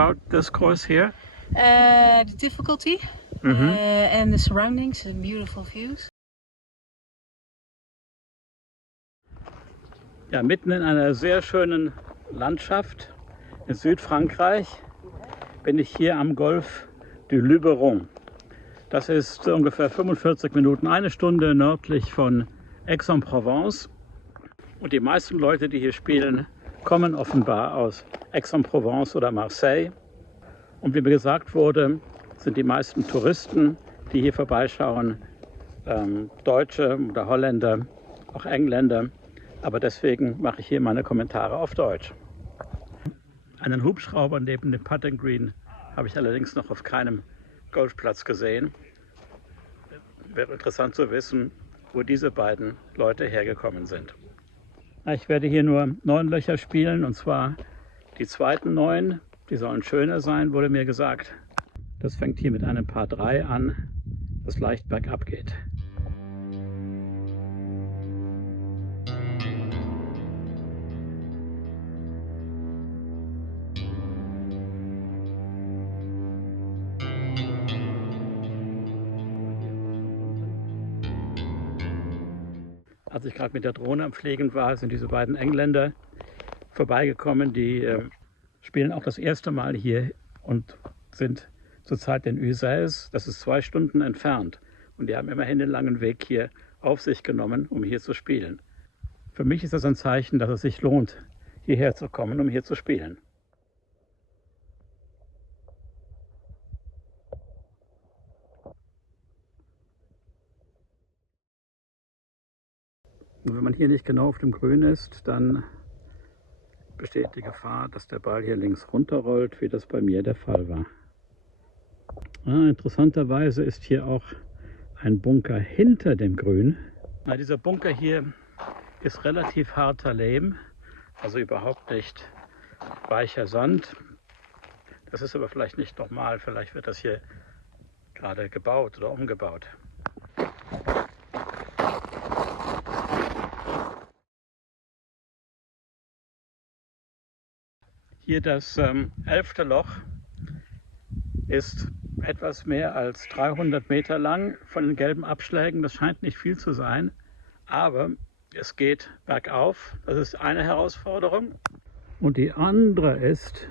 about this course here? The difficulty and the surroundings and beautiful views. Ja, mitten in einer sehr schönen Landschaft in Südfrankreich bin ich hier am Golfe du Luberon. Das ist ungefähr 45 Minuten, eine Stunde nördlich von Aix-en-Provence. Und die meisten Leute, die hier spielen, kommen offenbar aus Aix-en-Provence oder Marseille. Und wie mir gesagt wurde, sind die meisten Touristen, die hier vorbeischauen, Deutsche oder Holländer, auch Engländer. Aber deswegen mache ich hier meine Kommentare auf Deutsch. Einen Hubschrauber neben dem Putting Green habe ich allerdings noch auf keinem Golfplatz gesehen. Wäre interessant zu wissen, wo diese beiden Leute hergekommen sind. Ich werde hier nur 9 Löcher spielen, und zwar die zweiten 9. Die sollen schöner sein, wurde mir gesagt. Das fängt hier mit einem Par 3 an, das leicht bergab geht. Als ich gerade mit der Drohne am Fliegen war, sind diese beiden Engländer vorbeigekommen. Die spielen auch das erste Mal hier und sind zurzeit in Uzès. Das ist 2 Stunden entfernt. Und die haben immerhin den langen Weg hier auf sich genommen, um hier zu spielen. Für mich ist das ein Zeichen, dass es sich lohnt, hierher zu kommen, um hier zu spielen. Und wenn man hier nicht genau auf dem Grün ist, dann besteht die Gefahr, dass der Ball hier links runterrollt, wie das bei mir der Fall war. Interessanterweise ist hier auch ein Bunker hinter dem Grün. Dieser Bunker hier ist relativ harter Lehm, also überhaupt nicht weicher Sand. Das ist aber vielleicht nicht normal, vielleicht wird das hier gerade gebaut oder umgebaut. Hier das 11. Loch ist etwas mehr als 300 Meter lang von den gelben Abschlägen. Das scheint nicht viel zu sein, aber es geht bergauf. Das ist eine Herausforderung. Und die andere ist,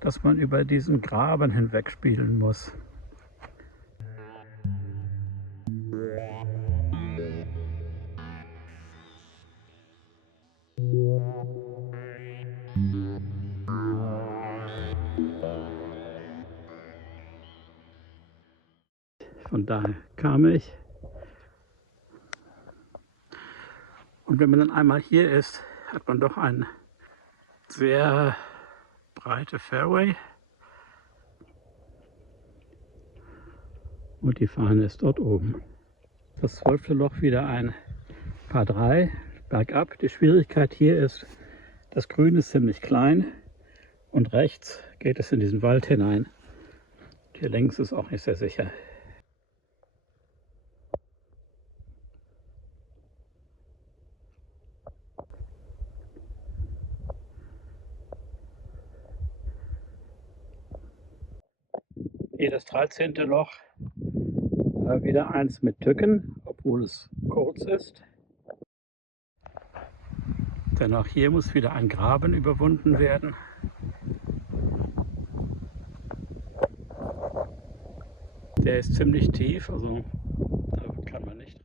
dass man über diesen Graben hinweg spielen muss. Von daher kam ich. Und wenn man dann einmal hier ist, hat man doch eine sehr breite Fairway. Und die Fahne ist dort oben. Das 12. Loch wieder ein Par 3 bergab. Die Schwierigkeit hier ist, das Grün ist ziemlich klein und rechts geht es in diesen Wald hinein. Hier links ist auch nicht sehr sicher. Hier das 13. Loch, wieder eins mit Tücken, obwohl es kurz ist. Denn auch hier muss wieder ein Graben überwunden werden. Der ist ziemlich tief, also da kann man nicht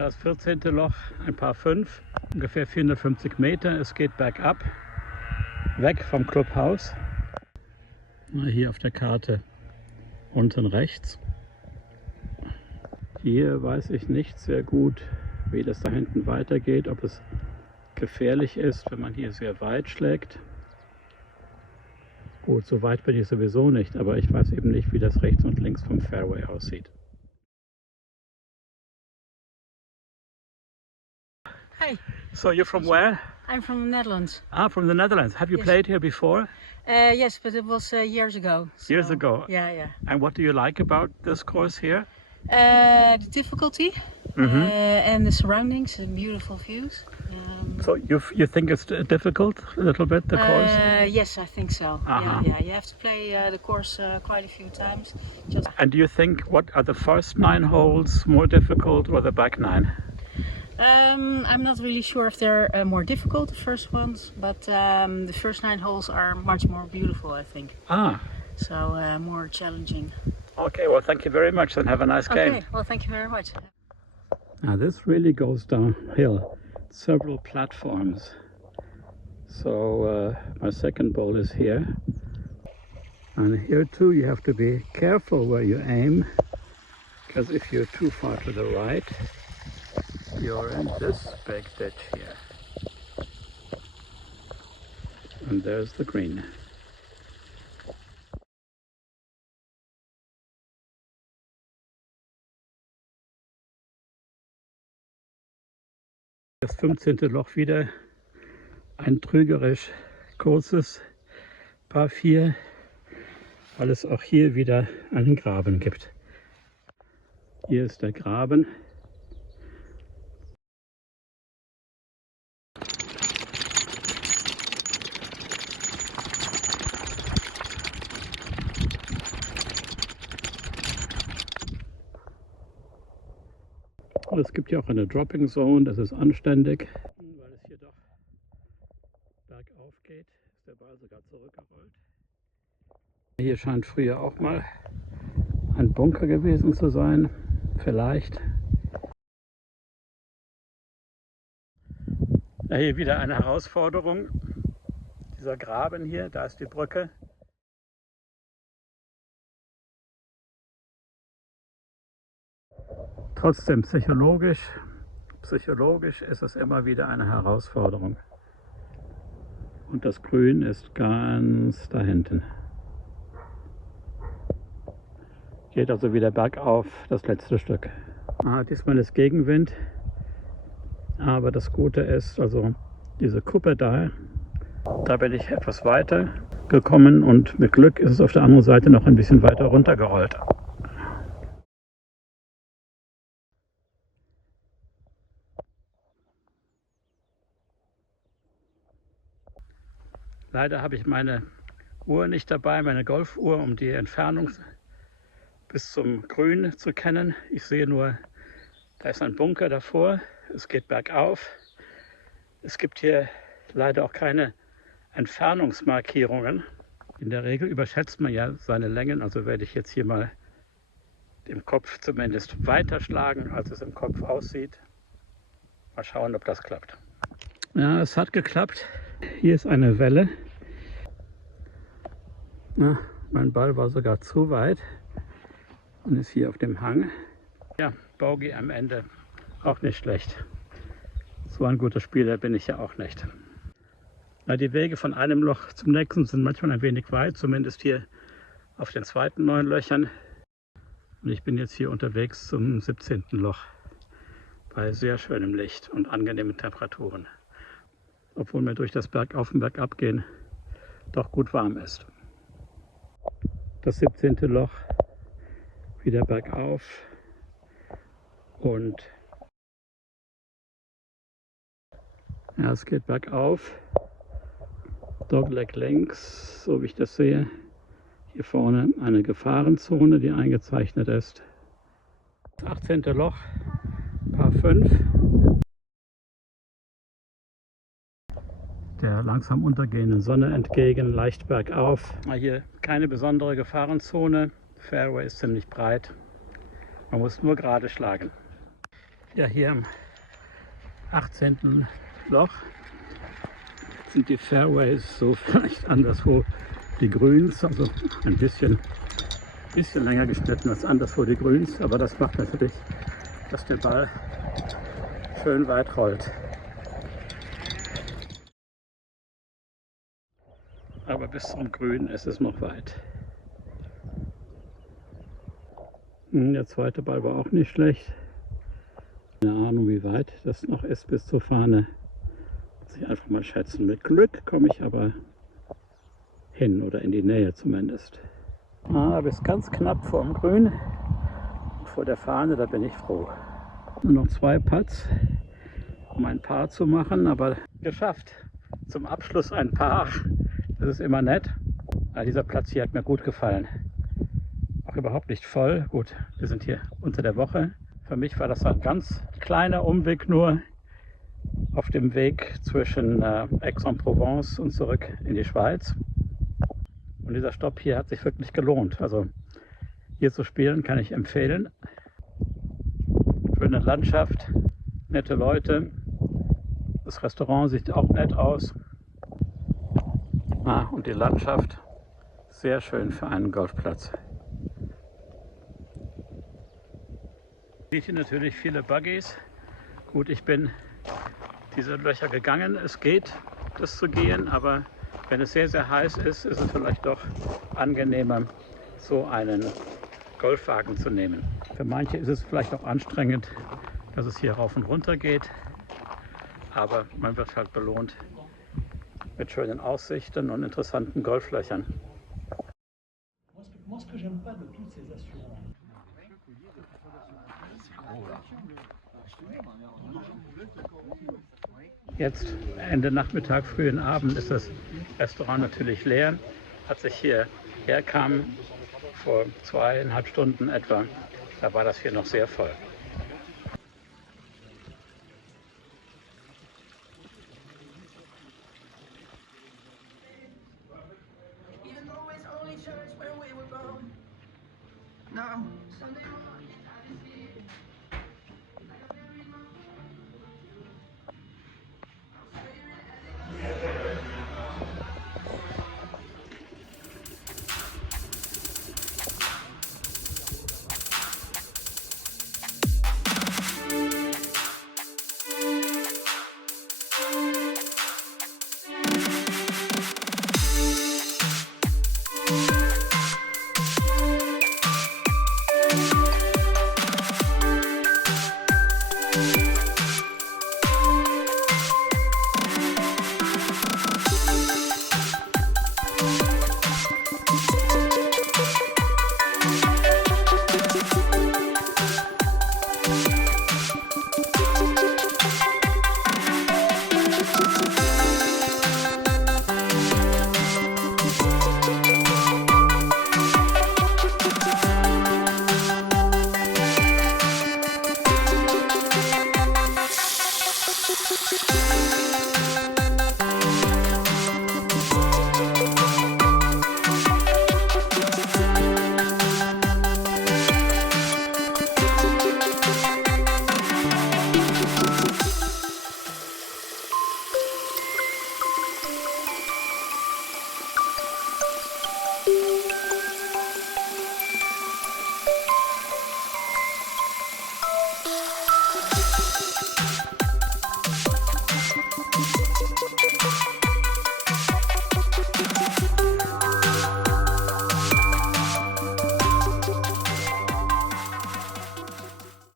Das 14. Loch, ein Par 5, ungefähr 450 Meter. Es geht bergab, weg vom Clubhaus. Hier auf der Karte unten rechts. Hier weiß ich nicht sehr gut, wie das da hinten weitergeht, ob es gefährlich ist, wenn man hier sehr weit schlägt. Gut, so weit bin ich sowieso nicht, aber ich weiß eben nicht, wie das rechts und links vom Fairway aussieht. Hi. So you're from where? I'm from the Netherlands. Ah, from the Netherlands. Have you Yes. played here before? Yes, but it was years ago. So, Years ago. Yeah. And what do you like about this course here? The difficulty and the surroundings and beautiful views. So you think it's difficult a little bit, the course? Yes, I think so. Uh-huh. Yeah. You have to play the course quite a few times. And do you think, what are the first 9 holes more difficult or the back 9? I'm not really sure if they're more difficult, the first ones, but the first 9 holes are much more beautiful, I think. Ah, So more challenging. okay, well thank you very much and have a nice game. Okay, well thank you very much. Now this really goes downhill, several platforms. So my second bowl is here. And here too you have to be careful where you aim, because if you're too far to the right, you're in this big ditch here. And there's the green. Das 15. Loch wieder ein trügerisch kurzes Par 4, weil es auch hier wieder einen Graben gibt. Hier ist der Graben. Und es gibt ja auch eine Dropping Zone, das ist anständig. Weil es hier doch bergauf geht, ist der Ball sogar zurückgerollt. Hier scheint früher auch mal ein Bunker gewesen zu sein, vielleicht. Ja, hier wieder eine Herausforderung. Dieser Graben hier, da ist die Brücke. Trotzdem psychologisch ist es immer wieder eine Herausforderung. Und das Grün ist ganz da hinten. Geht also wieder bergauf, das letzte Stück. Diesmal ist Gegenwind, aber das Gute ist, also diese Kuppe da bin ich etwas weiter gekommen und mit Glück ist es auf der anderen Seite noch ein bisschen weiter runtergerollt. Leider habe ich meine Uhr nicht dabei, meine Golfuhr, um die Entfernung bis zum Grün zu kennen. Ich sehe nur, da ist ein Bunker davor, es geht bergauf. Es gibt hier leider auch keine Entfernungsmarkierungen. In der Regel überschätzt man ja seine Längen, also werde ich jetzt hier mal im Kopf zumindest weiter schlagen, als es im Kopf aussieht. Mal schauen, ob das klappt. Ja, es hat geklappt. Hier ist eine Welle. Ja, mein Ball war sogar zu weit und ist hier auf dem Hang. Ja, Bogey am Ende auch nicht schlecht. So ein guter Spieler bin ich ja auch nicht. Na, die Wege von einem Loch zum nächsten sind manchmal ein wenig weit, zumindest hier auf den zweiten 9 Löchern. Und ich bin jetzt hier unterwegs zum 17. Loch bei sehr schönem Licht und angenehmen Temperaturen. Obwohl mir durch das Bergauf und Bergab gehen doch gut warm ist. Das 17. Loch wieder bergauf und ja, es geht bergauf. Dogleg links, so wie ich das sehe. Hier vorne eine Gefahrenzone, die eingezeichnet ist. Das 18. Loch, Par 5. Der langsam untergehenden Sonne entgegen, leicht bergauf. Hier keine besondere Gefahrenzone. Fairway ist ziemlich breit. Man muss nur gerade schlagen. Ja, hier am 18. Loch sind die Fairways so vielleicht anderswo die Grüns, also ein bisschen Ein bisschen länger geschnitten als anderswo die Grüns, aber das macht natürlich, dass der Ball schön weit rollt. Aber bis zum Grün ist es noch weit. Der zweite Ball war auch nicht schlecht. Keine Ahnung, wie weit das noch ist bis zur Fahne. Muss ich einfach mal schätzen. Mit Glück komme ich aber hin oder in die Nähe zumindest. Bis ganz knapp vor dem Grün und vor der Fahne, da bin ich froh. Nur noch 2 Putts, um ein Paar zu machen, aber geschafft. Zum Abschluss ein Paar. Das ist immer nett. Dieser Platz hier hat mir gut gefallen. Auch überhaupt nicht voll. Gut, wir sind hier unter der Woche. Für mich war das ein ganz kleiner Umweg nur auf dem Weg zwischen Aix-en-Provence und zurück in die Schweiz. Und dieser Stopp hier hat sich wirklich gelohnt. Also hier zu spielen kann ich empfehlen. Schöne Landschaft, nette Leute. Das Restaurant sieht auch nett aus. Und die Landschaft, sehr schön für einen Golfplatz. Sieht hier natürlich viele Buggies. Gut, ich bin diese Löcher gegangen. Es geht, das zu gehen, aber wenn es sehr, sehr heiß ist, ist es vielleicht doch angenehmer, so einen Golfwagen zu nehmen. Für manche ist es vielleicht auch anstrengend, dass es hier rauf und runter geht, aber man wird halt belohnt mit schönen Aussichten und interessanten Golflöchern. Jetzt Ende Nachmittag, frühen Abend ist das Restaurant natürlich leer. Als ich hierher kam, vor 2,5 Stunden etwa, da war das hier noch sehr voll.